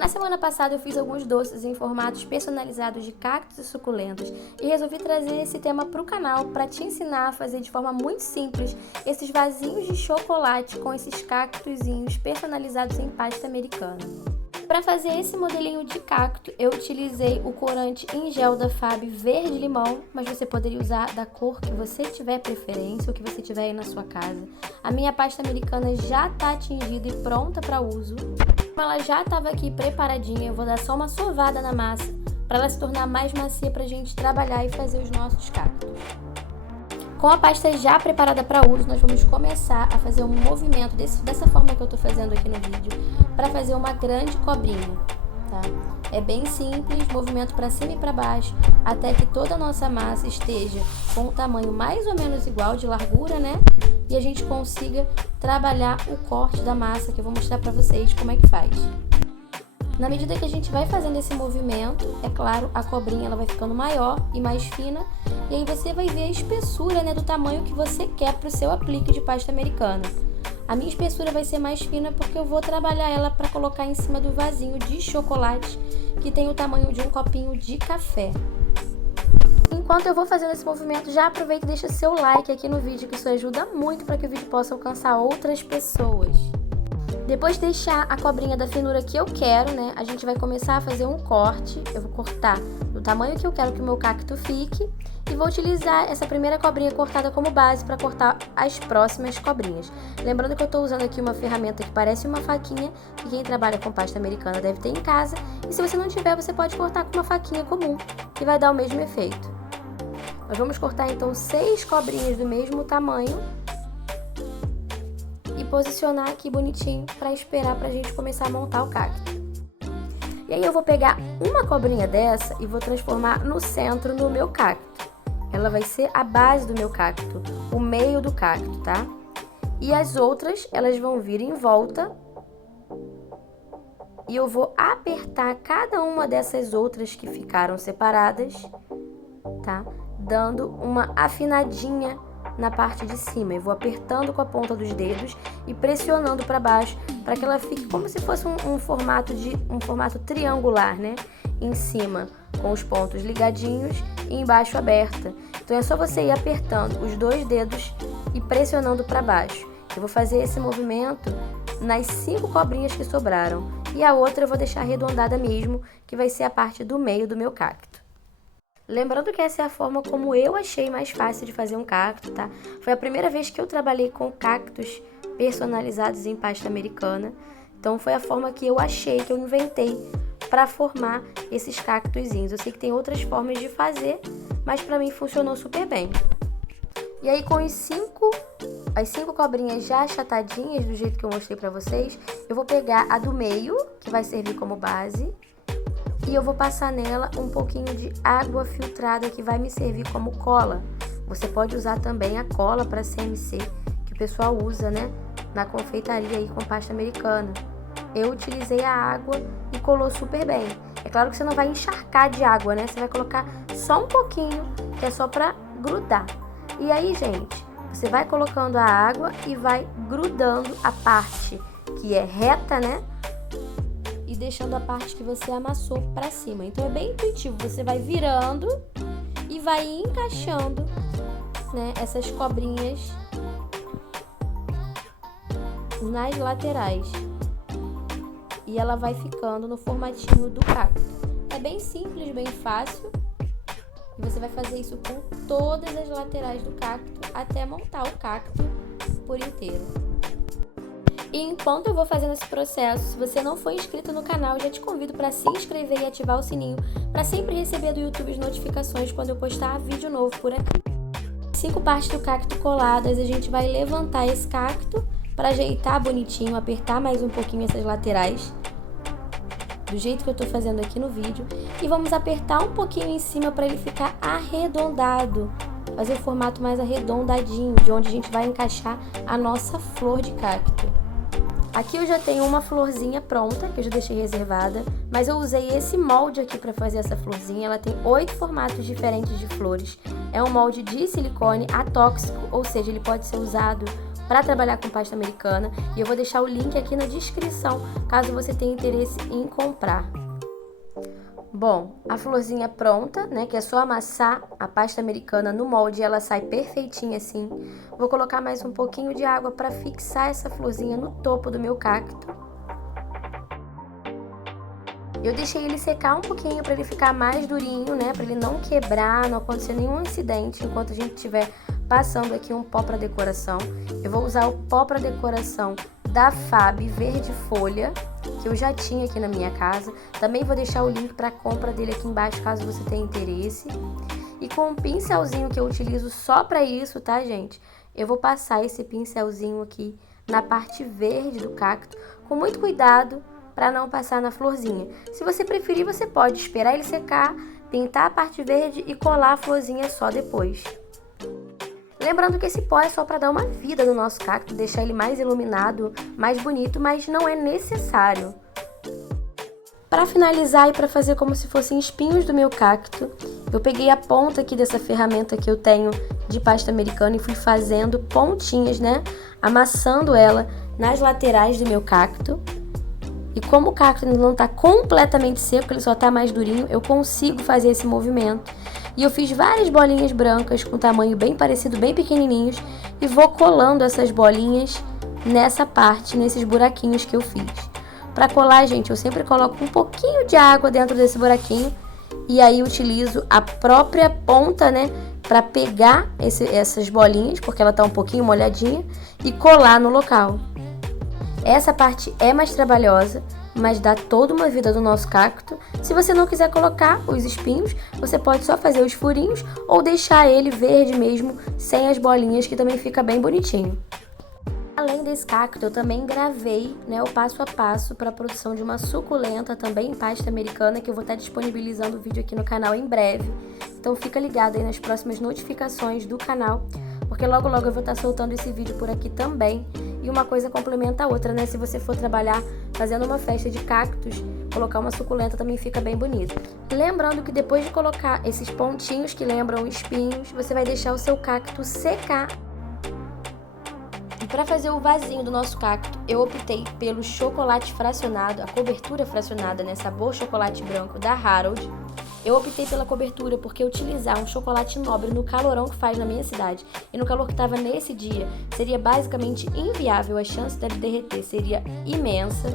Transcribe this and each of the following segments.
Na semana passada eu fiz alguns doces em formatos personalizados de cactos e suculentas e resolvi trazer esse tema para o canal para te ensinar a fazer de forma muito simples esses vasinhos de chocolate com esses cactozinhos personalizados em pasta americana. Para fazer esse modelinho de cacto, eu utilizei o corante em gel da Fab verde limão, mas você poderia usar da cor que você tiver preferência ou que você tiver aí na sua casa. A minha pasta americana já está tingida e pronta para uso. Ela já estava aqui preparadinha, eu vou dar só uma sovada na massa para ela se tornar mais macia para a gente trabalhar e fazer os nossos cactos. Com a pasta já preparada para uso, nós vamos começar a fazer um movimento dessa forma que eu estou fazendo aqui no vídeo, para fazer uma grande cobrinha, tá? É bem simples, movimento para cima e para baixo, até que toda a nossa massa esteja com um tamanho mais ou menos igual de largura, né? E a gente consiga trabalhar o corte da massa, que eu vou mostrar para vocês como é que faz. Na medida que a gente vai fazendo esse movimento, é claro, a cobrinha ela vai ficando maior e mais fina, e aí você vai ver a espessura, né, do tamanho que você quer para o seu aplique de pasta americana. A minha espessura vai ser mais fina porque eu vou trabalhar ela para colocar em cima do vasinho de chocolate, que tem o tamanho de um copinho de café. Enquanto eu vou fazendo esse movimento, já aproveita e deixa seu like aqui no vídeo, que isso ajuda muito para que o vídeo possa alcançar outras pessoas. Depois de deixar a cobrinha da finura que eu quero, né, a gente vai começar a fazer um corte. Eu vou cortar do tamanho que eu quero que o meu cacto fique e vou utilizar essa primeira cobrinha cortada como base para cortar as próximas cobrinhas. Lembrando que eu estou usando aqui uma ferramenta que parece uma faquinha, que quem trabalha com pasta americana deve ter em casa, e se você não tiver, você pode cortar com uma faquinha comum, que vai dar o mesmo efeito. Nós vamos cortar então 6 cobrinhas do mesmo tamanho e posicionar aqui bonitinho para esperar para a gente começar a montar o cacto. E aí eu vou pegar uma cobrinha dessa e vou transformar no centro no meu cacto. Ela vai ser a base do meu cacto, o meio do cacto, tá? E as outras, elas vão vir em volta e eu vou apertar cada uma dessas outras que ficaram separadas, tá? Dando uma afinadinha na parte de cima. Eu vou apertando com a ponta dos dedos e pressionando para baixo para que ela fique como se fosse um formato triangular, né? Em cima com os pontos ligadinhos e embaixo aberta. Então é só você ir apertando os 2 dedos e pressionando para baixo. Eu vou fazer esse movimento nas 5 cobrinhas que sobraram e a outra eu vou deixar arredondada mesmo, que vai ser a parte do meio do meu cacto. Lembrando que essa é a forma como eu achei mais fácil de fazer um cacto, tá? Foi a primeira vez que eu trabalhei com cactos personalizados em pasta americana. Então foi a forma que eu achei, que eu inventei para formar esses cactozinhos. Eu sei que tem outras formas de fazer, mas para mim funcionou super bem. E aí com as 5 cobrinhas já achatadinhas, do jeito que eu mostrei para vocês, eu vou pegar a do meio, que vai servir como base, e eu vou passar nela um pouquinho de água filtrada que vai me servir como cola. Você pode usar também a cola para CMC, que o pessoal usa, né, na confeitaria aí com pasta americana. Eu utilizei a água e colou super bem. É claro que você não vai encharcar de água, né? Você vai colocar só um pouquinho, que é só para grudar. E aí, gente, você vai colocando a água e vai grudando a parte que é reta, né? E deixando a parte que você amassou para cima. Então é bem intuitivo, você vai virando e vai encaixando, né, essas cobrinhas nas laterais. E ela vai ficando no formatinho do cacto. É bem simples, bem fácil. E você vai fazer isso com todas as laterais do cacto até montar o cacto por inteiro. E enquanto eu vou fazendo esse processo, se você não for inscrito no canal, eu já te convido para se inscrever e ativar o sininho para sempre receber do YouTube as notificações quando eu postar vídeo novo por aqui. 5 partes do cacto coladas, a gente vai levantar esse cacto para ajeitar bonitinho, apertar mais um pouquinho essas laterais, do jeito que eu tô fazendo aqui no vídeo, e vamos apertar um pouquinho em cima para ele ficar arredondado, fazer o formato mais arredondadinho, de onde a gente vai encaixar a nossa flor de cacto. Aqui eu já tenho uma florzinha pronta, que eu já deixei reservada, mas eu usei esse molde aqui para fazer essa florzinha. Ela tem 8 formatos diferentes de flores. É um molde de silicone atóxico, ou seja, ele pode ser usado para trabalhar com pasta americana e eu vou deixar o link aqui na descrição, caso você tenha interesse em comprar. Bom, a florzinha pronta, né, que é só amassar a pasta americana no molde e ela sai perfeitinha assim. Vou colocar mais um pouquinho de água para fixar essa florzinha no topo do meu cacto. Eu deixei ele secar um pouquinho para ele ficar mais durinho, né, para ele não quebrar, não acontecer nenhum acidente enquanto a gente estiver passando aqui um pó para decoração. Eu vou usar o pó para decoração da Fab Verde Folha, que eu já tinha aqui na minha casa. Também vou deixar o link para compra dele aqui embaixo, caso você tenha interesse. E com um pincelzinho que eu utilizo só para isso, tá, gente? Eu vou passar esse pincelzinho aqui na parte verde do cacto, com muito cuidado para não passar na florzinha. Se você preferir, você pode esperar ele secar, pintar a parte verde e colar a florzinha só depois. Lembrando que esse pó é só para dar uma vida no nosso cacto, deixar ele mais iluminado, mais bonito, mas não é necessário. Para finalizar e para fazer como se fossem espinhos do meu cacto, eu peguei a ponta aqui dessa ferramenta que eu tenho de pasta americana e fui fazendo pontinhas, né? Amassando ela nas laterais do meu cacto. E como o cacto ainda não está completamente seco, ele só está mais durinho, eu consigo fazer esse movimento. E eu fiz várias bolinhas brancas com tamanho bem parecido, bem pequenininhos, e vou colando essas bolinhas nessa parte, nesses buraquinhos que eu fiz. Para colar, gente, eu sempre coloco um pouquinho de água dentro desse buraquinho e aí utilizo a própria ponta, né, para pegar essas bolinhas, porque ela tá um pouquinho molhadinha, e colar no local. Essa parte é mais trabalhosa, mas dá toda uma vida do nosso cacto. Se você não quiser colocar os espinhos, você pode só fazer os furinhos ou deixar ele verde mesmo, sem as bolinhas, que também fica bem bonitinho. Além desse cacto, eu também gravei, né, o passo a passo para a produção de uma suculenta, também em pasta americana, que eu vou estar disponibilizando o vídeo aqui no canal em breve. Então fica ligado aí nas próximas notificações do canal, porque logo logo eu vou estar soltando esse vídeo por aqui também. E uma coisa complementa a outra, né? Se você for trabalhar fazendo uma festa de cactos, colocar uma suculenta também fica bem bonito. Lembrando que depois de colocar esses pontinhos que lembram espinhos, você vai deixar o seu cacto secar. E para fazer o vasinho do nosso cacto, eu optei pelo chocolate fracionado, a cobertura fracionada, né? Sabor chocolate branco da Harold. Eu optei pela cobertura porque utilizar um chocolate nobre no calorão que faz na minha cidade e no calor que estava nesse dia seria basicamente inviável, a chance dele derreter seria imensa.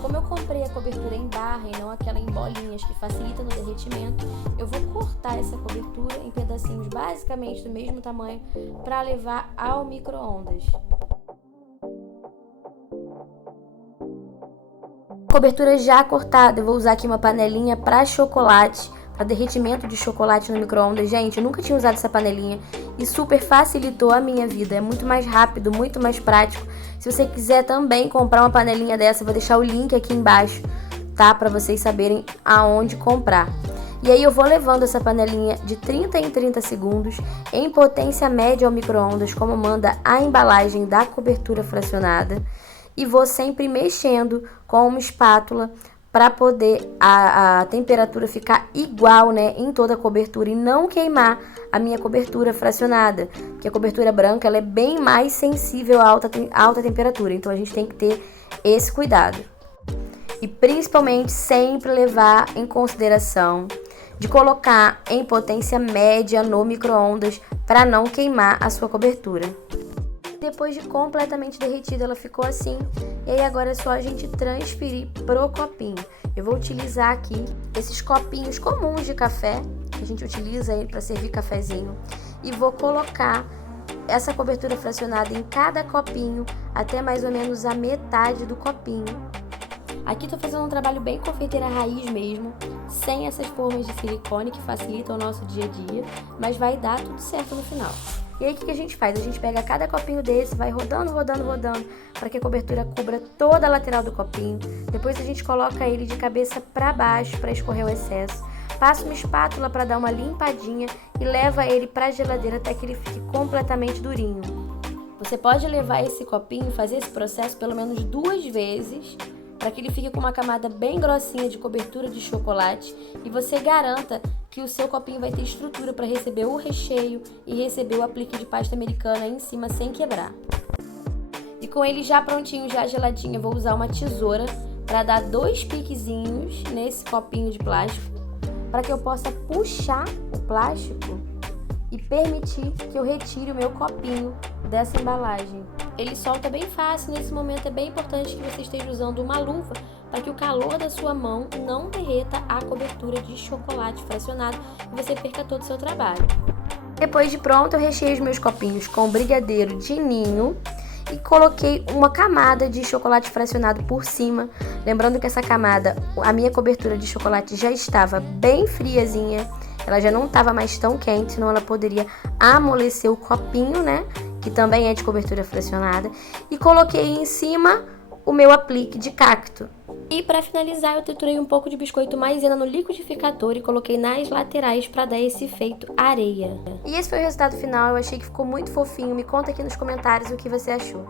Como eu comprei a cobertura em barra e não aquela em bolinhas que facilita no derretimento, eu vou cortar essa cobertura em pedacinhos basicamente do mesmo tamanho para levar ao micro-ondas. Cobertura já cortada, eu vou usar aqui uma panelinha para chocolate, para derretimento de chocolate no micro-ondas. Gente, eu nunca tinha usado essa panelinha e super facilitou a minha vida, é muito mais rápido, muito mais prático. Se você quiser também comprar uma panelinha dessa, eu vou deixar o link aqui embaixo, tá? Para vocês saberem aonde comprar. E aí eu vou levando essa panelinha de 30 em 30 segundos em potência média ao micro-ondas, como manda a embalagem da cobertura fracionada. E vou sempre mexendo com uma espátula para poder a temperatura ficar igual, né, em toda a cobertura e não queimar a minha cobertura fracionada, porque a cobertura branca ela é bem mais sensível a alta temperatura, então a gente tem que ter esse cuidado. E principalmente sempre levar em consideração de colocar em potência média no micro-ondas para não queimar a sua cobertura. Depois de completamente derretida, ela ficou assim. E aí agora é só a gente transferir pro copinho. Eu vou utilizar aqui esses copinhos comuns de café, que a gente utiliza ele para servir cafezinho. E vou colocar essa cobertura fracionada em cada copinho, até mais ou menos a metade do copinho. Aqui tô fazendo um trabalho bem confeiteira raiz mesmo, sem essas formas de silicone que facilitam o nosso dia a dia, mas vai dar tudo certo no final. E aí o que a gente faz? A gente pega cada copinho desse, vai rodando, para que a cobertura cubra toda a lateral do copinho. Depois a gente coloca ele de cabeça para baixo para escorrer o excesso. Passa uma espátula para dar uma limpadinha e leva ele para a geladeira até que ele fique completamente durinho. Você pode levar esse copinho, fazer esse processo pelo menos 2 vezes, para que ele fique com uma camada bem grossinha de cobertura de chocolate e você garanta que o seu copinho vai ter estrutura para receber o recheio e receber o aplique de pasta americana em cima sem quebrar. E com ele já prontinho, já geladinho, eu vou usar uma tesoura para dar 2 piquezinhos nesse copinho de plástico, para que eu possa puxar o plástico e permitir que eu retire o meu copinho dessa embalagem. Ele solta bem fácil, nesse momento é bem importante que você esteja usando uma luva para que o calor da sua mão não derreta a cobertura de chocolate fracionado e você perca todo o seu trabalho. Depois de pronto, eu recheei os meus copinhos com brigadeiro de ninho e coloquei uma camada de chocolate fracionado por cima. Lembrando que essa camada, a minha cobertura de chocolate já estava bem friazinha, ela já não estava mais tão quente, senão ela poderia amolecer o copinho, né? Que também é de cobertura fracionada. E coloquei em cima o meu aplique de cacto. E para finalizar, eu triturei um pouco de biscoito maisena no liquidificador e coloquei nas laterais para dar esse efeito areia. E esse foi o resultado final, eu achei que ficou muito fofinho. Me conta aqui nos comentários o que você achou.